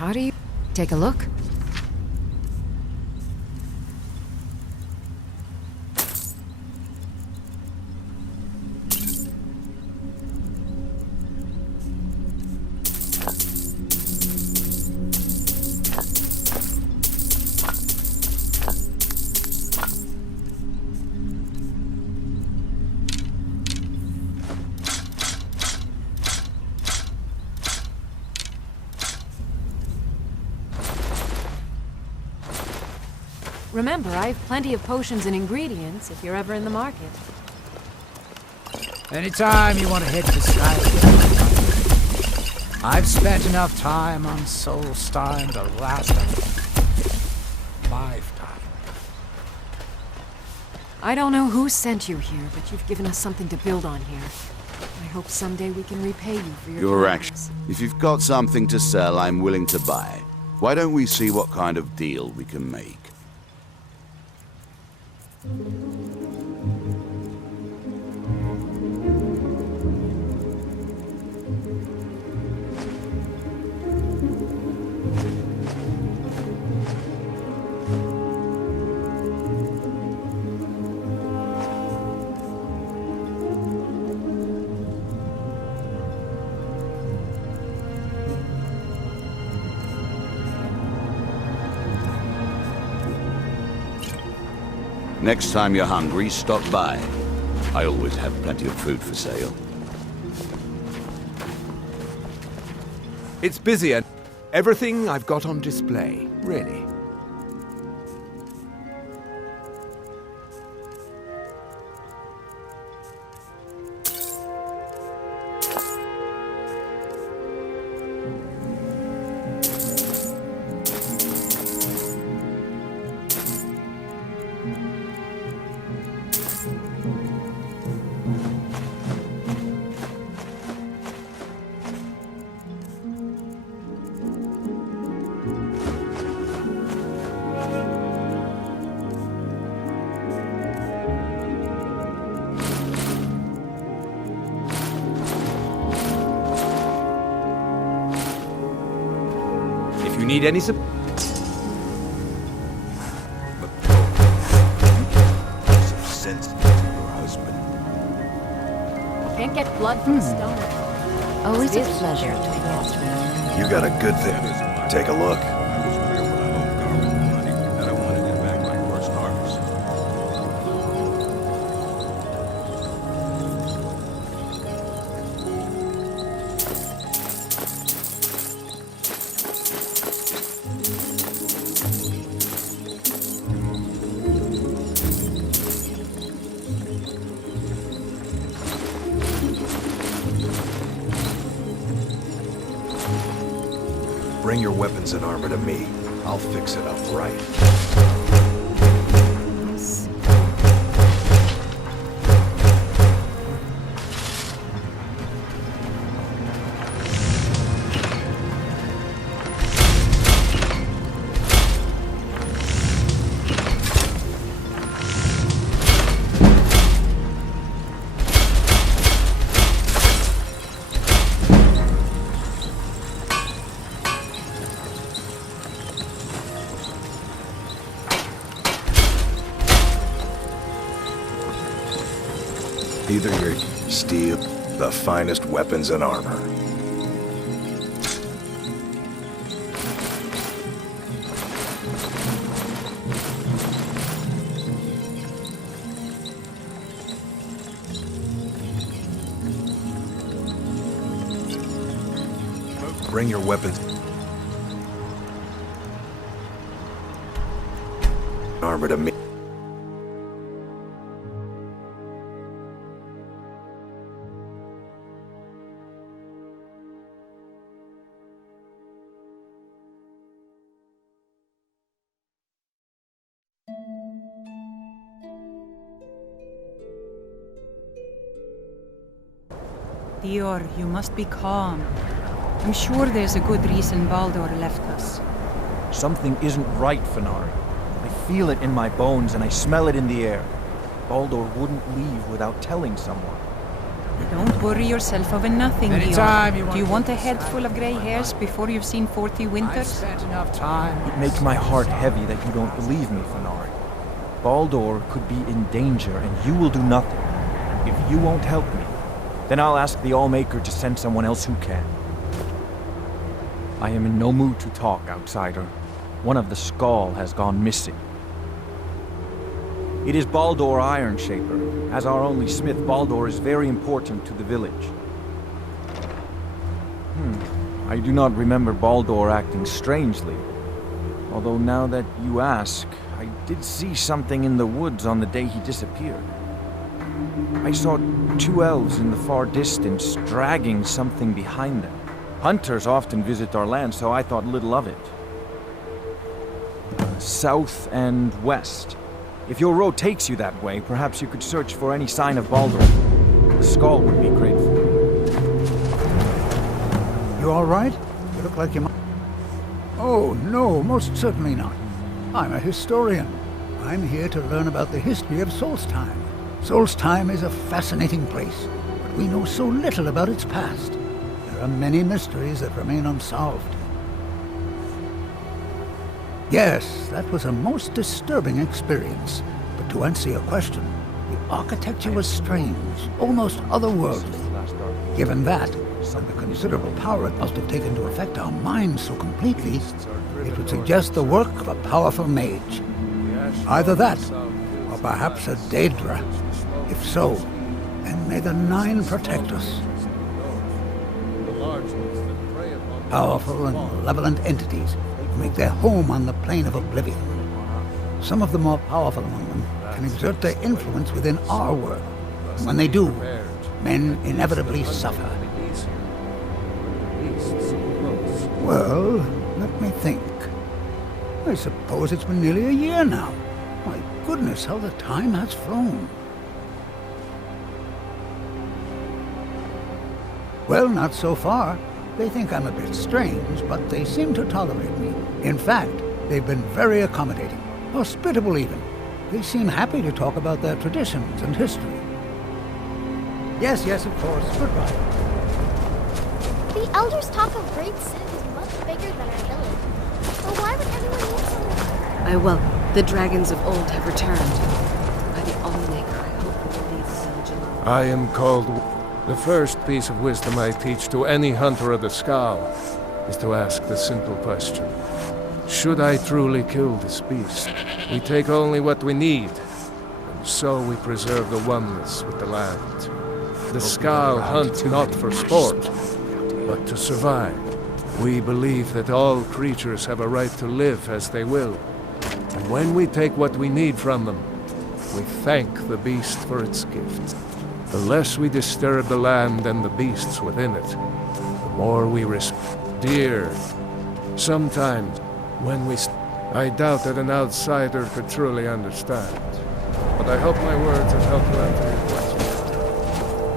How do you... Take a look? Remember, I have plenty of potions and ingredients if you're ever in the market. Anytime you want to head to Skyrim. I've spent enough time on Solstein to last a lifetime. I don't know who sent you here, but you've given us something to build on here. I hope someday we can repay you for your action. kindness. If you've got something to sell, I'm willing to buy. Why don't we see what kind of deal we can make? Next time you're hungry, stop by. I always have plenty of food for sale. It's busy and everything I've got on display, really. You need any support? Sense to your husband. Can't get blood from a stone. Always a pleasure to walk. You got a good thing. Take a look. Bring your weapons and armor to me. I'll fix it up right. Either you steal the finest weapons and armor. Bring your weapons. Armor to me. Dior, you must be calm. I'm sure there's a good reason Baldur left us. Something isn't right, Fenari. I feel it in my bones and I smell it in the air. Baldur wouldn't leave without telling someone. Don't worry yourself over nothing, Anytime you Dior. want Do you to want a discuss head full of grey my hairs life. before you've seen 40 I've winters? spent enough time. It makes my heart heavy that you don't believe me, Fenari. Baldur could be in danger, and you will do nothing. If you won't help me, then I'll ask the Allmaker to send someone else who can. I am in no mood to talk, outsider. One of the Skald has gone missing. It is Baldur Ironshaper. As our only smith, Baldur is very important to the village. I do not remember Baldur acting strangely. Although now that you ask, I did see something in the woods on the day he disappeared. I saw 2 elves in the far distance dragging something behind them. Hunters often visit our land, so I thought little of it. South and west. If your road takes you that way, perhaps you could search for any sign of Baldur. The Skald would be grateful. You all right? You look like you might... Oh, no, most certainly not. I'm a historian. I'm here to learn about the history of Solstheim. Solstheim is a fascinating place, but we know so little about its past. There are many mysteries that remain unsolved. Yes, that was a most disturbing experience. But to answer your question, the architecture was strange, almost otherworldly. Given that, and the considerable power it must have taken to affect our minds so completely, it would suggest the work of a powerful mage. Either that, or perhaps a Daedra. If so, then may the Nine protect us. Powerful and malevolent entities who make their home on the plane of oblivion. Some of the more powerful among them can exert their influence within our world. And when they do, men inevitably suffer. Well, let me think. I suppose it's been nearly a year now. My goodness, how the time has flown. Well, not so far. They think I'm a bit strange, but they seem to tolerate me. In fact, they've been very accommodating, hospitable even. They seem happy to talk about their traditions and history. Yes, of course. Goodbye. The elders talk of great cities much bigger than our village. But why would anyone need so The dragons of old have returned. By the Allmaker, I hope we will leave the village alone. I am called... The first piece of wisdom I teach to any hunter of the Skald is to ask the simple question. Should I truly kill this beast? We take only what we need, and so we preserve the oneness with the land. The Skald hunt not for sport, but to survive. We believe that all creatures have a right to live as they will. And when we take what we need from them, we thank the beast for its gift. The less we disturb the land and the beasts within it, the more we respect. Dear, sometimes when we... I doubt that an outsider could truly understand. But I hope my words have helped you answer your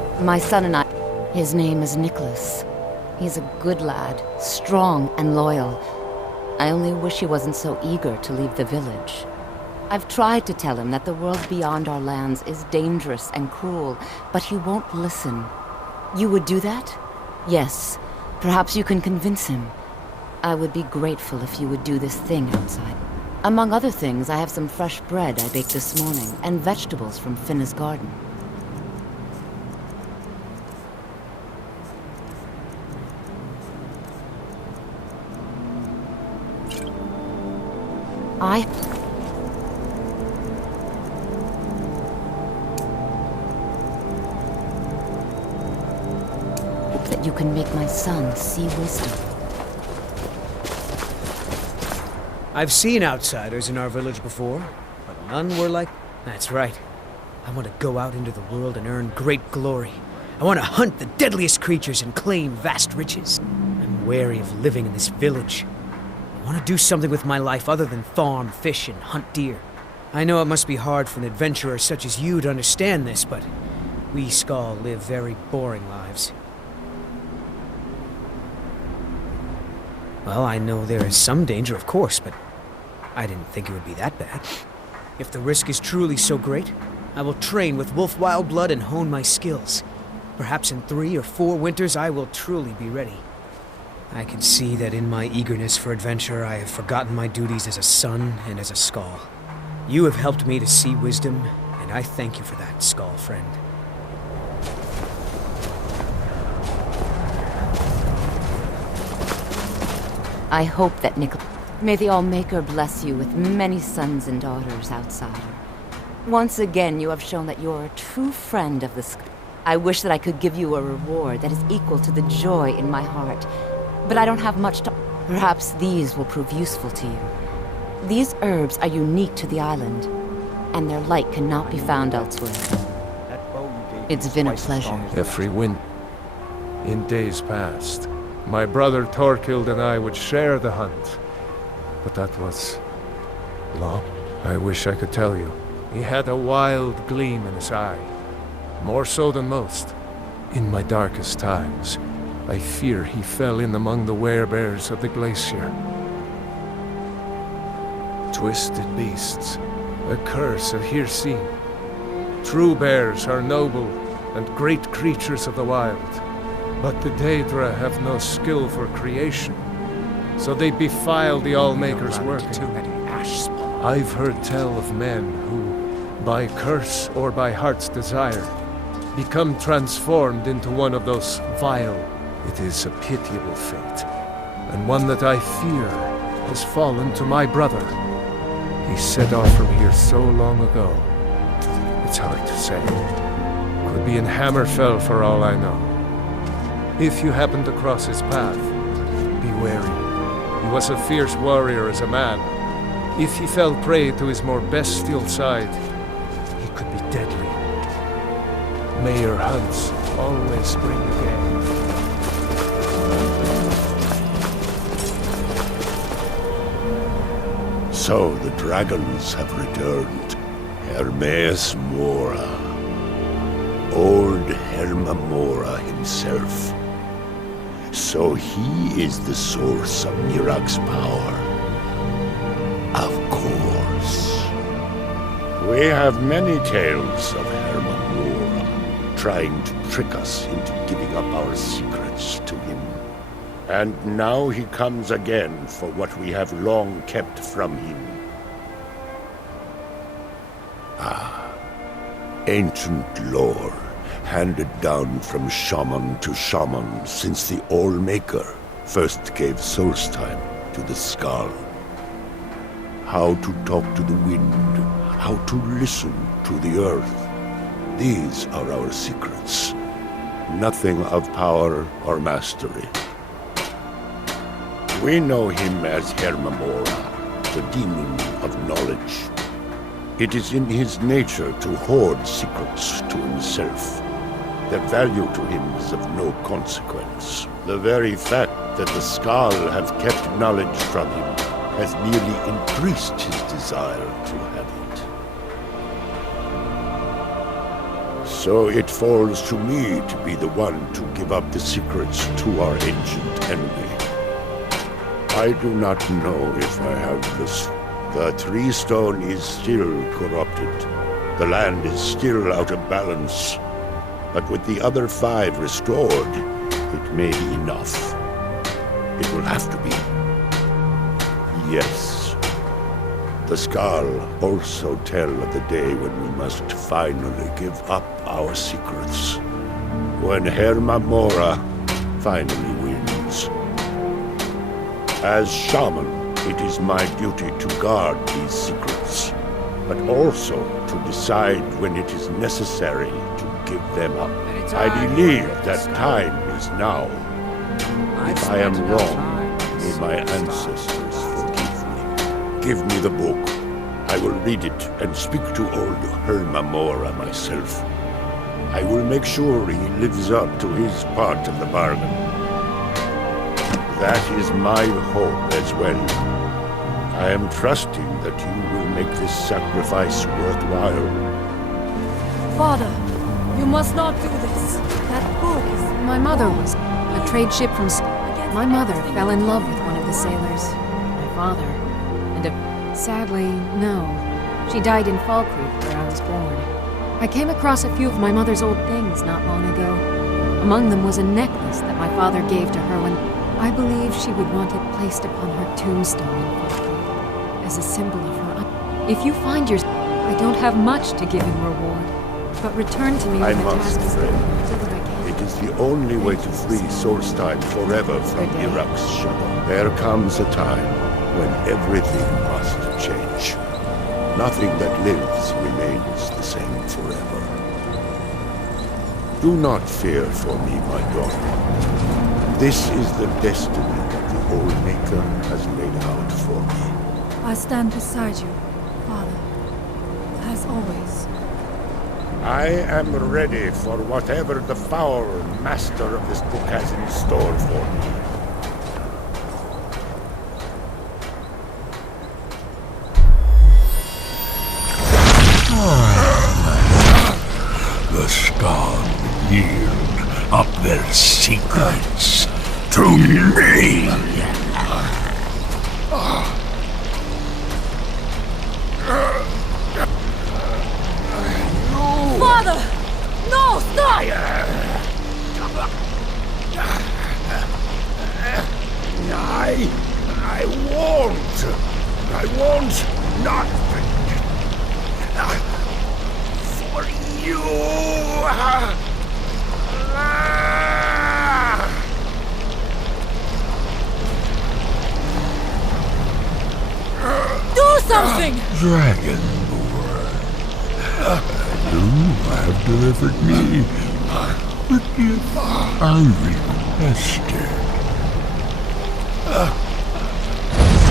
question. My son and I... His name is Nicholas. He's a good lad, strong and loyal. I only wish he wasn't so eager to leave the village. I've tried to tell him that the world beyond our lands is dangerous and cruel, but he won't listen. You would do that? Yes. Perhaps you can convince him. I would be grateful if you would do this thing outside. Among other things, I have some fresh bread I baked this morning, and vegetables from Finna's garden. I hope that you can make my son see wisdom. I've seen outsiders in our village before, but none were like... That's right. I want to go out into the world and earn great glory. I want to hunt the deadliest creatures and claim vast riches. I'm wary of living in this village. I want to do something with my life other than farm, fish, and hunt deer. I know it must be hard for an adventurer such as you to understand this, but we Skald live very boring lives. Well, I know there is some danger, of course, but I didn't think it would be that bad. If the risk is truly so great, I will train with wolf wild blood and hone my skills. Perhaps in 3 or 4 winters I will truly be ready. I can see that in my eagerness for adventure I have forgotten my duties as a son and as a Skald. You have helped me to see wisdom, and I thank you for that, Skald friend. I hope that may the Allmaker bless you with many sons and daughters outside. Once again, you have shown that you're a true friend of the Skald. I wish that I could give you a reward that is equal to the joy in my heart, but I don't have much to... Perhaps these will prove useful to you. These herbs are unique to the island, and their light cannot be found elsewhere. It's been a pleasure. Every win. In days past, my brother Torkild and I would share the hunt, but that was long. I wish I could tell you. He had a wild gleam in his eye, more so than most. In my darkest times, I fear he fell in among the werebears of the glacier. Twisted beasts, a curse of here seen. True bears are noble and great creatures of the wild, but the Daedra have no skill for creation, so they defile the Allmaker's work. I've heard tell of men who, by curse or by heart's desire, become transformed into one of those vile. It is a pitiable fate, and one that I fear has fallen to my brother. He set off from here so long ago. It's hard to say. Could be in Hammerfell for all I know. If you happen to cross his path, be wary. He was a fierce warrior as a man. If he fell prey to his more bestial side, he could be deadly. May your hunts always bring the game. So the dragons have returned. Hermes Mora. Old Herma Mora himself. So he is the source of Mirak's power. Of course. We have many tales of Herma Mora trying to trick us into giving up our secrets to him. And now he comes again for what we have long kept from him. Ancient lore, handed down from shaman to shaman since the Allmaker first gave Solstheim to the Skald. How to talk to the wind, how to listen to the earth. These are our secrets. Nothing of power or mastery. We know him as Herma Mora, the demon of knowledge. It is in his nature to hoard secrets to himself. Their value to him is of no consequence. The very fact that the Skald have kept knowledge from him has merely increased his desire to have it. So it falls to me to be the one to give up the secrets to our ancient enemy. I do not know if I have this. The Tree Stone is still corrupted. The land is still out of balance. But with the other 5 restored, it may be enough. It will have to be. Yes. The Skald also tell of the day when we must finally give up our secrets. When Herma Mora finally wins. As shaman, it is my duty to guard these secrets, but also to decide when it is necessary to give them up. I believe that time is now. If I am wrong, may my ancestors forgive me. Give me the book. I will read it and speak to old Herma Mora myself. I will make sure he lives up to his part of the bargain. That is my hope as well. I am trusting that you will make this sacrifice worthwhile. Father, you must not do this. That book is... My mother was a trade ship from... My mother fell in love with one of the sailors. My father. And sadly, no. She died in Fall Creek, where I was born. I came across a few of my mother's old things not long ago. Among them was a necklace that my father gave to her when I believe she would want it placed upon her tombstone in Falkland, as a symbol of her. If you find your... I don't have much to give in reward, but return to me I when the must, task is friend. done. Do what I can. It is the only way to free Solstein forever from Iraq's shadow. There comes a time when everything must change. Nothing that lives remains the same forever. Do not fear for me, my daughter. This is the destiny that the Old Maker has laid out for me. I stand beside you, Father, as always. I am ready for whatever the foul master of this book has in store for me. The Skull yield up their secrets to me. Father! No, stop! I won't not for you. Do something! Dragonborn, you have delivered me the gift I requested.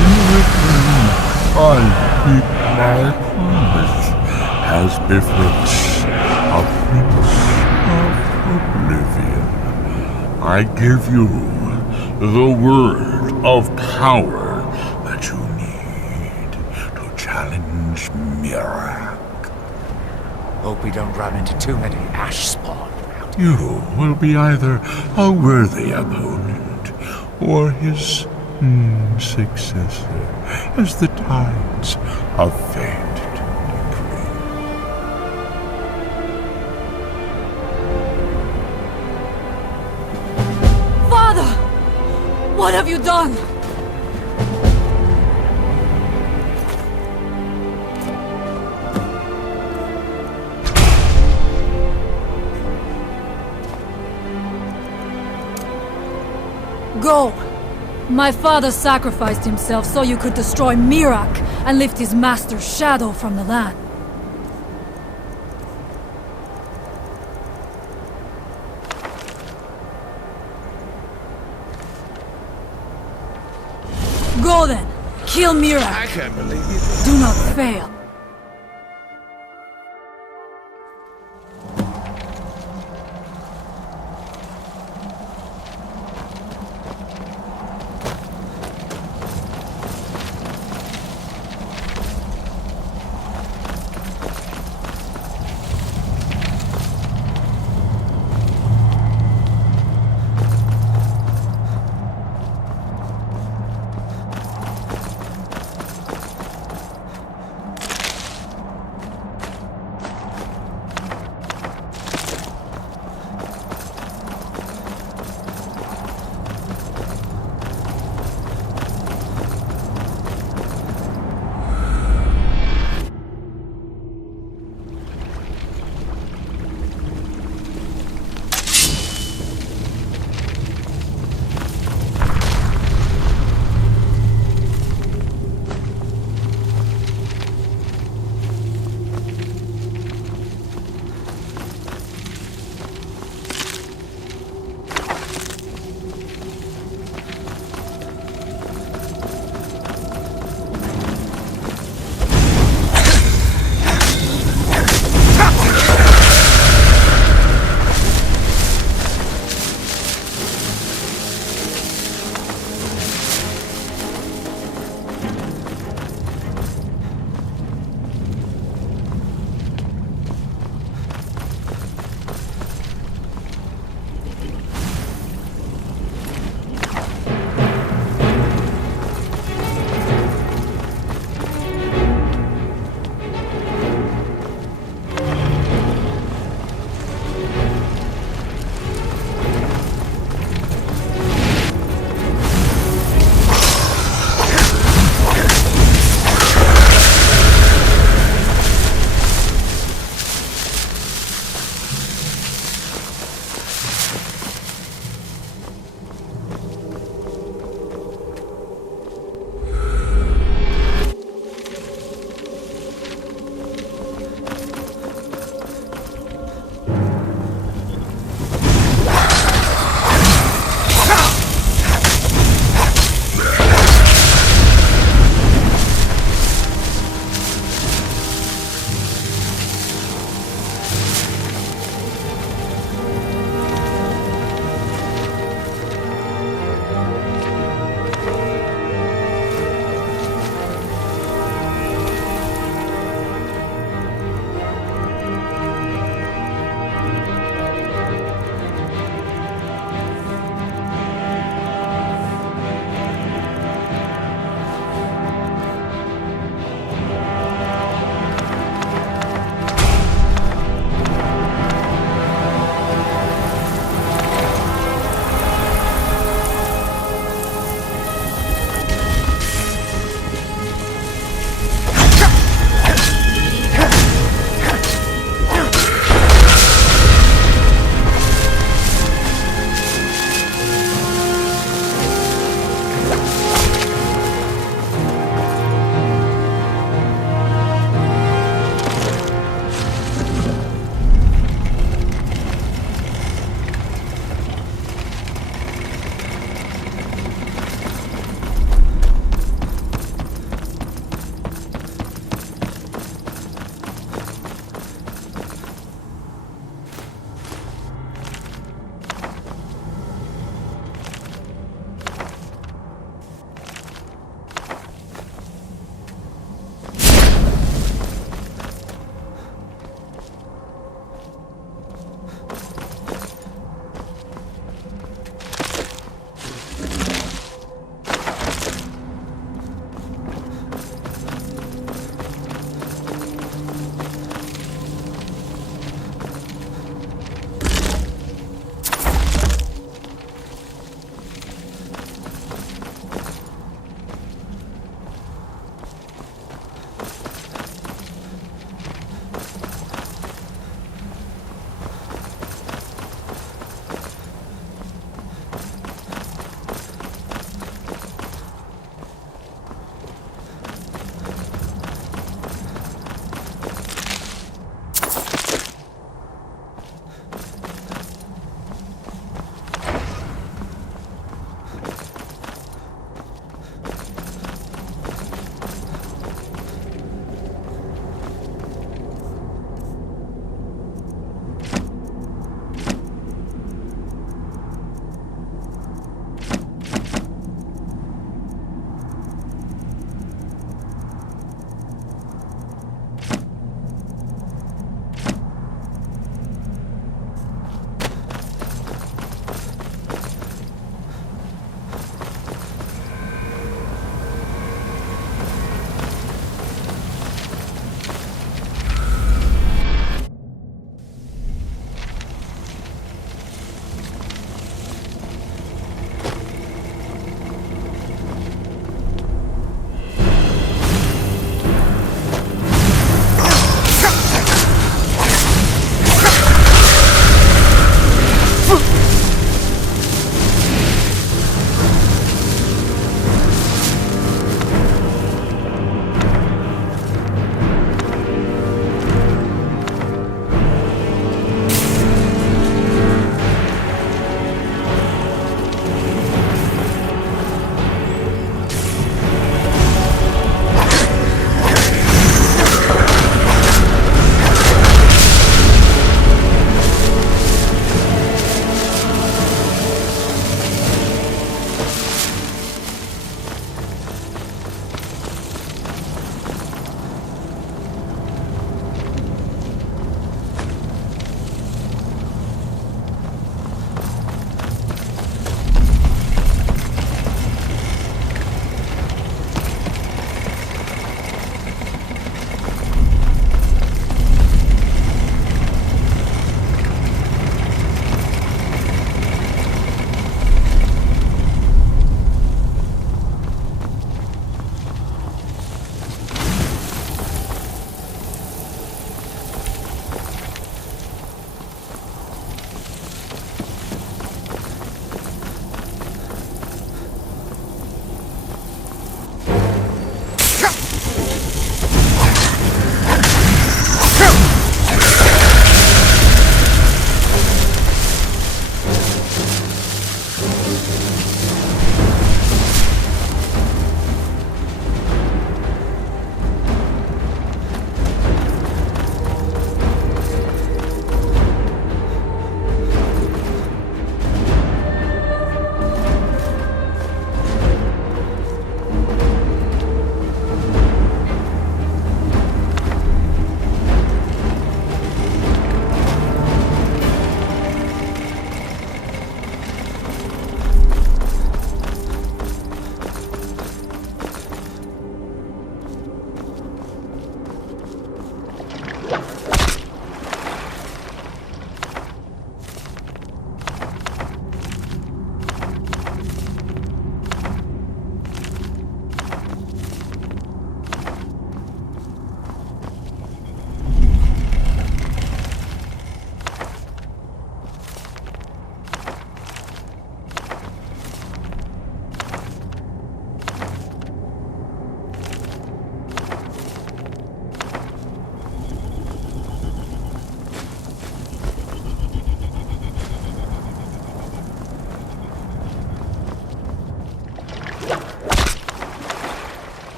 In return, I keep my promise as befits a prince of oblivion. I give you the word of power that you need to challenge Mirak. Hope we don't run into too many ash spawn. You will be either a worthy opponent or his successor, as the tides of fate decree. Father! What have you done? Go! My father sacrificed himself so you could destroy Mirak and lift his master's shadow from the land. Go then! Kill Mirak! I can't believe it. Do not fail.